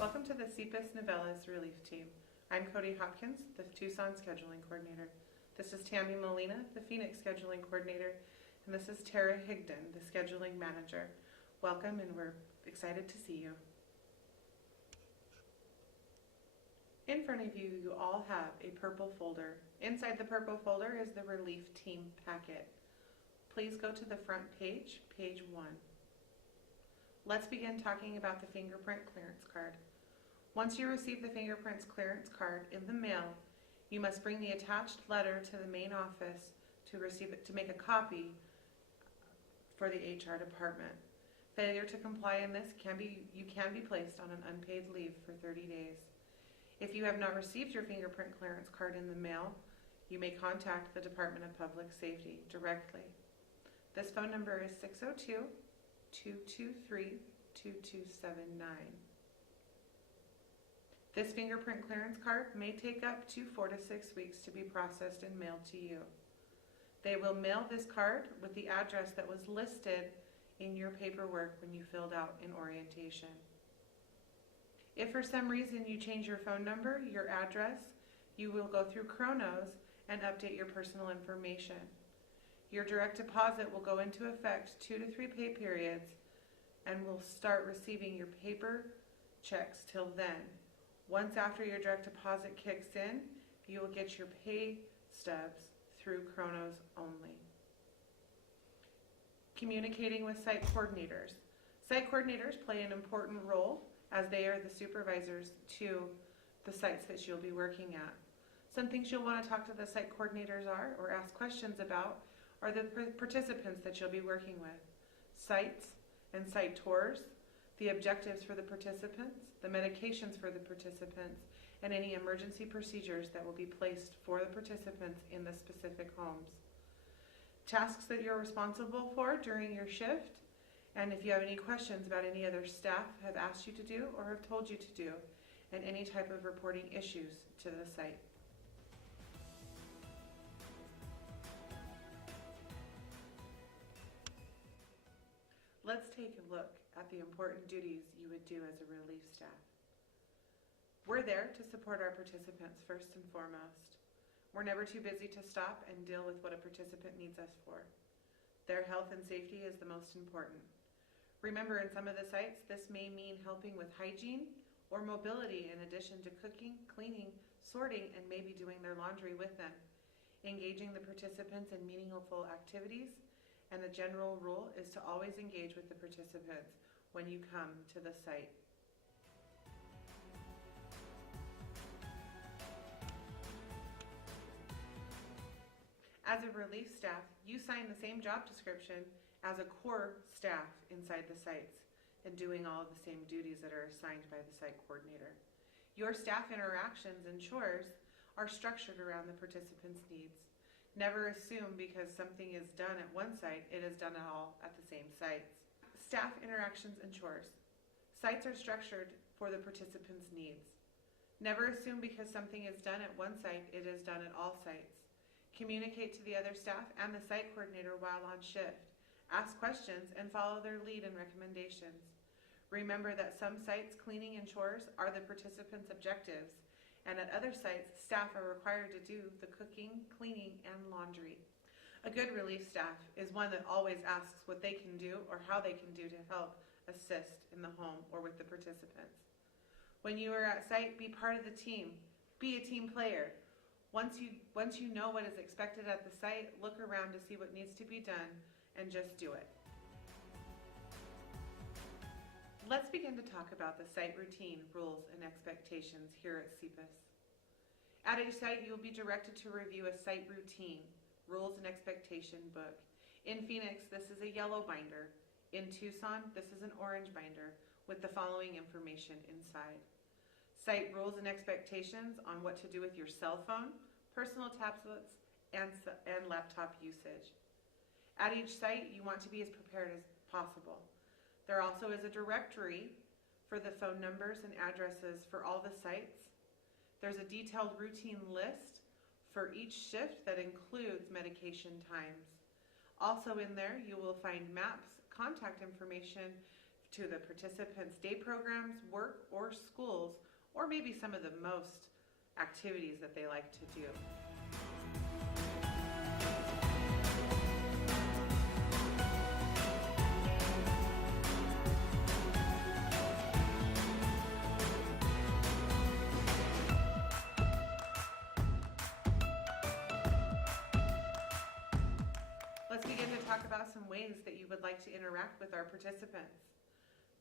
Welcome to the CPES Novellas Relief Team. I'm Cody Hopkins, the Tucson Scheduling Coordinator. This is Tammy Molina, the Phoenix Scheduling Coordinator, and this is Tara Higdon, the Scheduling Manager. Welcome, and we're excited to see you. In front of you, you all have a purple folder. Inside the purple folder is the Relief Team packet. Please go to the front page, page 1. Let's begin talking about the Fingerprint Clearance card. Once you receive the Fingerprint Clearance card in the mail, you must bring the attached letter to the main office to make a copy for the HR department. Failure to comply in this you can be placed on an unpaid leave for 30 days. If you have not received your Fingerprint Clearance card in the mail, you may contact the Department of Public Safety directly. This phone number is 602-223-2279. This Fingerprint Clearance card may take up to 4 to 6 weeks to be processed and mailed to you. They will mail this card with the address that was listed in your paperwork when you filled out in orientation. If for some reason you change your phone number, your address, you will go through Chronos and update your personal information. Your direct deposit will go into effect 2 to 3 pay periods and will start receiving your paper checks till then. Once after your direct deposit kicks in, you will get your pay stubs through Chronos only. Communicating with site coordinators. Site coordinators play an important role as they are the supervisors to the sites that you'll be working at. Some things you'll want to talk to the site coordinators or ask questions about are the participants that you'll be working with, sites and site tours, the objectives for the participants, the medications for the participants, and any emergency procedures that will be placed for the participants in the specific homes. Tasks that you're responsible for during your shift, and if you have any questions about any other staff have asked you to do or have told you to do, and any type of reporting issues to the site. Let's take a look at the important duties you would do as a relief staff. We're there to support our participants first and foremost. We're never too busy to stop and deal with what a participant needs us for. Their health and safety is the most important. Remember, in some of the sites, this may mean helping with hygiene or mobility in addition to cooking, cleaning, sorting, and maybe doing their laundry with them. Engaging the participants in meaningful activities, and the general rule is to always engage with the participants when you come to the site. As a relief staff, you sign the same job description as a core staff inside the sites and doing all of the same duties that are assigned by the site coordinator. Your staff interactions and chores are structured around the participants' needs. Never assume because something is done at one site, it is done at all at the same sites. Staff interactions and chores. Sites are structured for the participants' needs. Never assume because something is done at one site, it is done at all sites. Communicate to the other staff and the site coordinator while on shift. Ask questions and follow their lead and recommendations. Remember that some sites' cleaning and chores are the participants' objectives, and at other sites, staff are required to do the cooking, cleaning, and laundry. A good relief staff is one that always asks what they can do or how they can do to help assist in the home or with the participants. When you are at site, be part of the team. Be a team player. Once you know what is expected at the site, look around to see what needs to be done and just do it. Let's begin to talk about the site routine, rules, and expectations here at CPES. At each site, you will be directed to review a site routine, rules, and expectation book. In Phoenix, this is a yellow binder. In Tucson, this is an orange binder with the following information inside. Site rules and expectations on what to do with your cell phone, personal tablets, and laptop usage. At each site, you want to be as prepared as possible. There also is a directory for the phone numbers and addresses for all the sites. There's a detailed routine list for each shift that includes medication times. Also in there, you will find maps, contact information to the participants' day programs, work, or schools, or maybe some of the most activities that they like to do. Let's begin to talk about some ways that you would like to interact with our participants.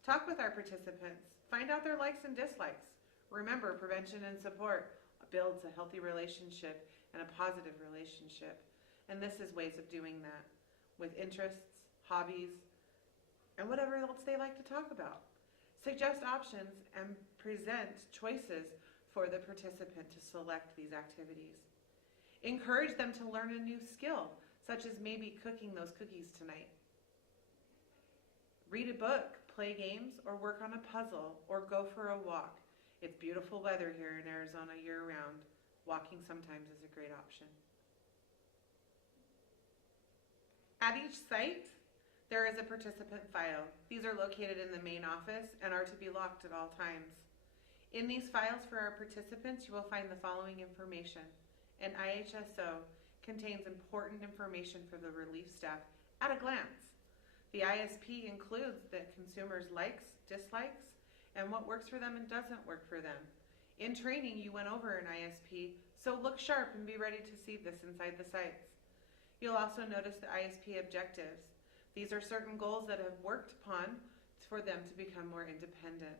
Talk with our participants. Find out their likes and dislikes. Remember, prevention and support builds a healthy relationship and a positive relationship. And this is ways of doing that with interests, hobbies, and whatever else they like to talk about. Suggest options and present choices for the participant to select these activities. Encourage them to learn a new skill, such as maybe cooking those cookies tonight. Read a book, play games, or work on a puzzle, or go for a walk. It's beautiful weather here in Arizona year-round. Walking sometimes is a great option. At each site, there is a participant file. These are located in the main office and are to be locked at all times. In these files for our participants, you will find the following information. An IHSO contains important information for the relief staff at a glance. The ISP includes the consumer's likes, dislikes, and what works for them and doesn't work for them. In training, you went over an ISP, so look sharp and be ready to see this inside the sites. You'll also notice the ISP objectives. These are certain goals that have worked upon for them to become more independent.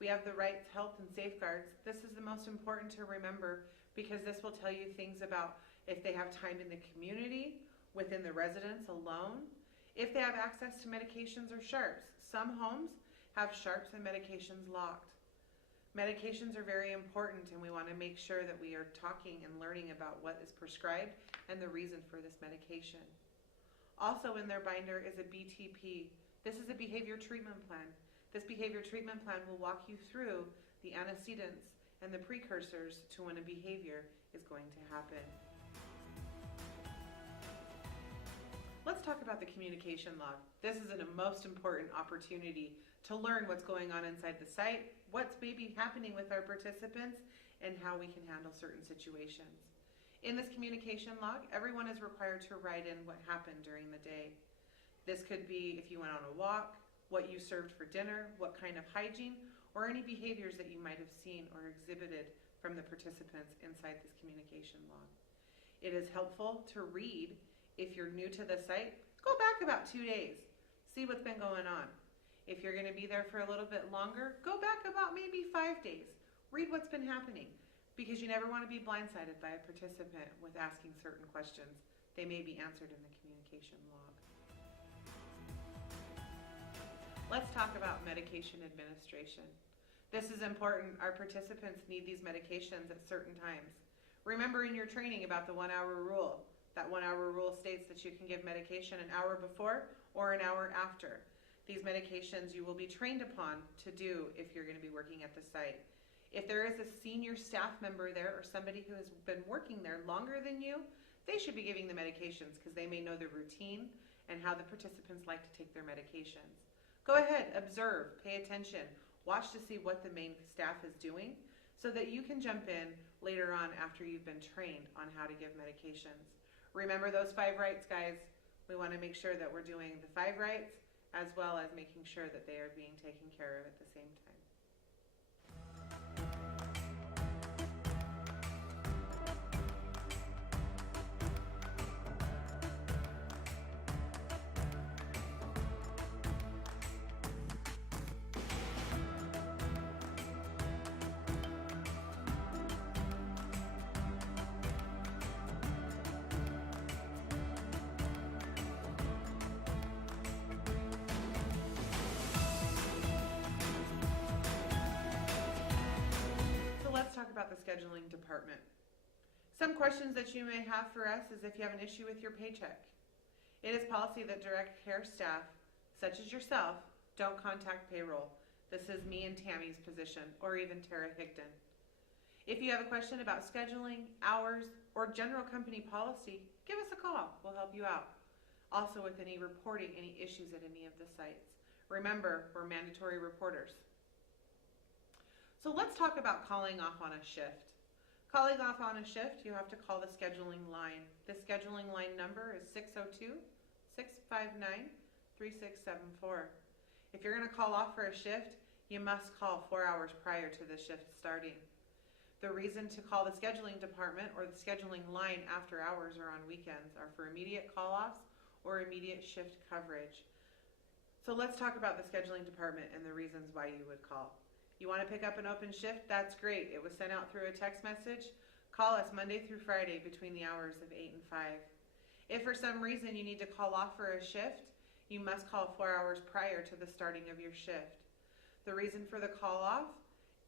We have the rights, health, and safeguards. This is the most important to remember because this will tell you things about if they have time in the community, within the residence alone, if they have access to medications or sharps. Some homes have sharps and medications locked. Medications are very important, and we want to make sure that we are talking and learning about what is prescribed and the reason for this medication. Also in their binder is a BTP. This is a behavior treatment plan. This behavior treatment plan will walk you through the antecedents and the precursors to when a behavior is going to happen. Let's talk about the communication log. This is a most important opportunity to learn what's going on inside the site, what's maybe happening with our participants, and how we can handle certain situations. In this communication log, everyone is required to write in what happened during the day. This could be if you went on a walk, what you served for dinner, what kind of hygiene, or any behaviors that you might have seen or exhibited from the participants inside this communication log. It is helpful to read. If you're new to the site, go back about 2 days. See what's been going on. If you're going to be there for a little bit longer, go back about maybe 5 days. Read what's been happening because you never want to be blindsided by a participant with asking certain questions. They may be answered in the communication log. Let's talk about medication administration. This is important. Our participants need these medications at certain times. Remember in your training about the 1 hour rule. That 1 hour rule states that you can give medication an hour before or an hour after. These medications you will be trained upon to do if you're going to be working at the site. If there is a senior staff member there or somebody who has been working there longer than you, they should be giving the medications because they may know the routine and how the participants like to take their medications. Go ahead, observe, pay attention, watch to see what the main staff is doing so that you can jump in later on after you've been trained on how to give medications. Remember those 5 rights, guys. We want to make sure that we're doing the 5 rights as well as making sure that they are being taken care of at the same time. Talk about the scheduling department. Some questions that you may have for us is if you have an issue with your paycheck. It is policy that direct care staff, such as yourself, don't contact payroll. This is me and Tammy's position, or even Tara Higdon. If you have a question about scheduling, hours, or general company policy, give us a call. We'll help you out. Also with any reporting, any issues at any of the sites. Remember, we're mandatory reporters. So let's talk about calling off on a shift. Calling off on a shift, you have to call the scheduling line. The scheduling line number is 602-659-3674. If you're going to call off for a shift, you must call 4 hours prior to the shift starting. The reason to call the scheduling department or the scheduling line after hours or on weekends are for immediate call-offs or immediate shift coverage. So let's talk about the scheduling department and the reasons why you would call. You want to pick up an open shift? That's great. It was sent out through a text message. Call us Monday through Friday between the hours of 8 and 5. If for some reason you need to call off for a shift, you must call 4 hours prior to the starting of your shift. The reason for the call off,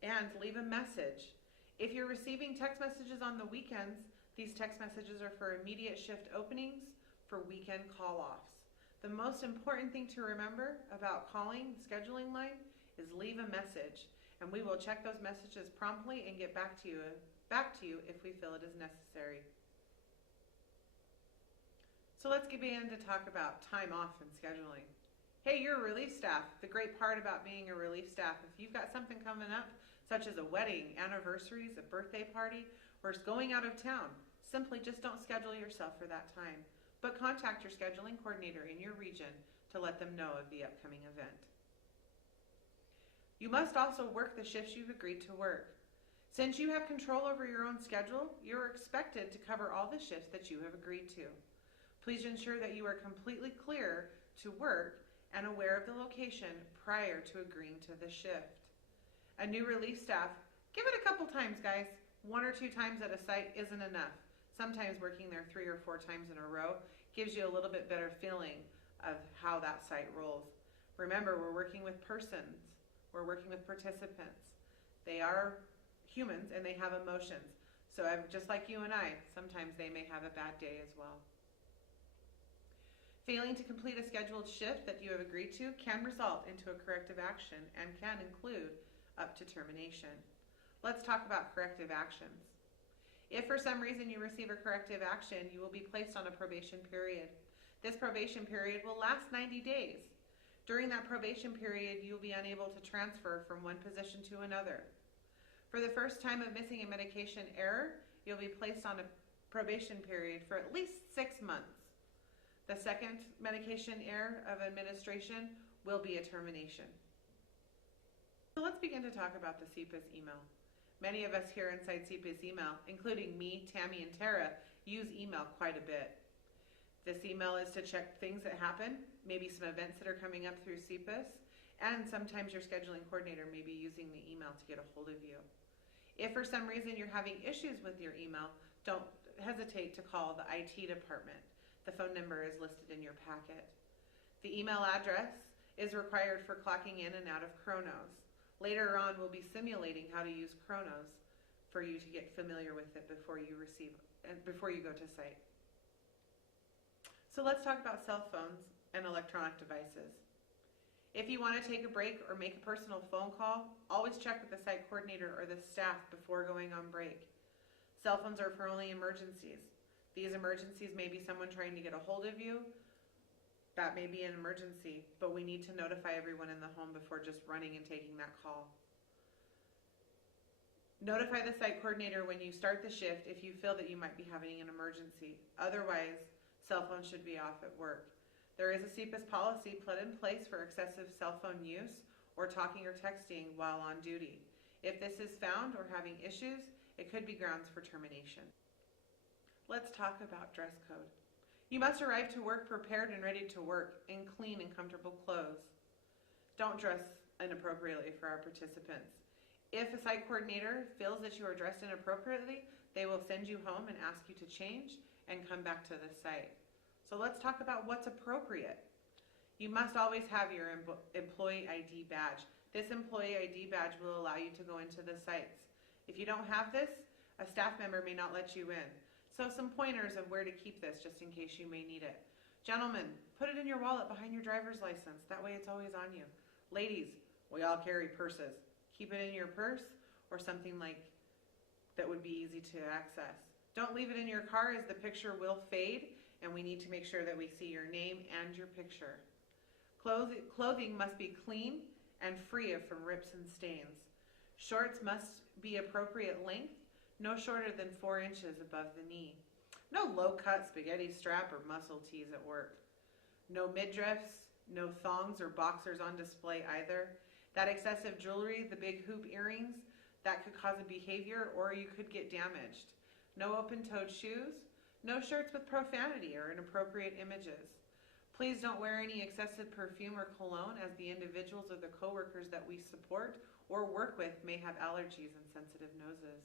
and leave a message. If you're receiving text messages on the weekends, these text messages are for immediate shift openings for weekend call-offs. The most important thing to remember about calling the scheduling line is leave a message, and we will check those messages promptly and get back to you if we feel it is necessary. So let's begin to talk about time off and scheduling. Hey, you're a relief staff. The great part about being a relief staff, if you've got something coming up, such as a wedding, anniversaries, a birthday party, or it's going out of town, simply just don't schedule yourself for that time, but contact your scheduling coordinator in your region to let them know of the upcoming event. You must also work the shifts you've agreed to work. Since you have control over your own schedule, you're expected to cover all the shifts that you have agreed to. Please ensure that you are completely clear to work and aware of the location prior to agreeing to the shift. A new relief staff, give it a couple times, guys. 1 or 2 times at a site isn't enough. Sometimes working there 3 or 4 times in a row gives you a little bit better feeling of how that site rolls. Remember, we're working with persons. We're working with participants. They are humans and they have emotions. So just like you and I, sometimes they may have a bad day as well. Failing to complete a scheduled shift that you have agreed to can result into a corrective action and can include up to termination. Let's talk about corrective actions. If for some reason you receive a corrective action, you will be placed on a probation period. This probation period will last 90 days. During that probation period, you will be unable to transfer from one position to another. For the first time of missing a medication error, you'll be placed on a probation period for at least 6 months. The second medication error of administration will be a termination. So let's begin to talk about the CPES email. Many of us here inside CPES email, including me, Tammy, and Tara, use email quite a bit. This email is to check things that happen, maybe some events that are coming up through CPES, and sometimes your scheduling coordinator may be using the email to get a hold of you. If for some reason you're having issues with your email, don't hesitate to call the IT department. The phone number is listed in your packet. The email address is required for clocking in and out of Chronos. Later on, we'll be simulating how to use Chronos for you to get familiar with it before you go to site. So let's talk about cell phones and electronic devices. If you want to take a break or make a personal phone call, always check with the site coordinator or the staff before going on break. Cell phones are for only emergencies. These emergencies may be someone trying to get a hold of you. That may be an emergency, but we need to notify everyone in the home before just running and taking that call. Notify the site coordinator when you start the shift if you feel that you might be having an emergency. Otherwise, cell phones should be off at work. There is a CPES policy put in place for excessive cell phone use or talking or texting while on duty. If this is found or having issues, it could be grounds for termination. Let's talk about dress code. You must arrive to work prepared and ready to work in clean and comfortable clothes. Don't dress inappropriately for our participants. If a site coordinator feels that you are dressed inappropriately, they will send you home and ask you to change and come back to the site. So let's talk about what's appropriate. You must always have your employee ID badge. This employee ID badge will allow you to go into the sites. If you don't have this, a staff member may not let you in. So some pointers of where to keep this just in case you may need it. Gentlemen, put it in your wallet behind your driver's license. That way it's always on you. Ladies, we all carry purses. Keep it in your purse or something like that would be easy to access. Don't leave it in your car as the picture will fade and we need to make sure that we see your name and your picture. Clothing must be clean and free from rips and stains. Shorts must be appropriate length, no shorter than 4 inches above the knee. No low-cut spaghetti strap or muscle tees at work. No midriffs, no thongs or boxers on display either. That excessive jewelry, the big hoop earrings, that could cause a behavior or you could get damaged. No open-toed shoes. No shirts with profanity or inappropriate images. Please don't wear any excessive perfume or cologne, as the individuals or the coworkers that we support or work with may have allergies and sensitive noses.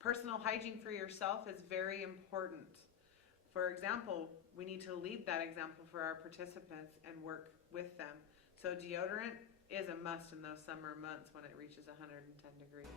Personal hygiene for yourself is very important. For example, we need to lead that example for our participants and work with them. So deodorant is a must in those summer months when it reaches 110 degrees.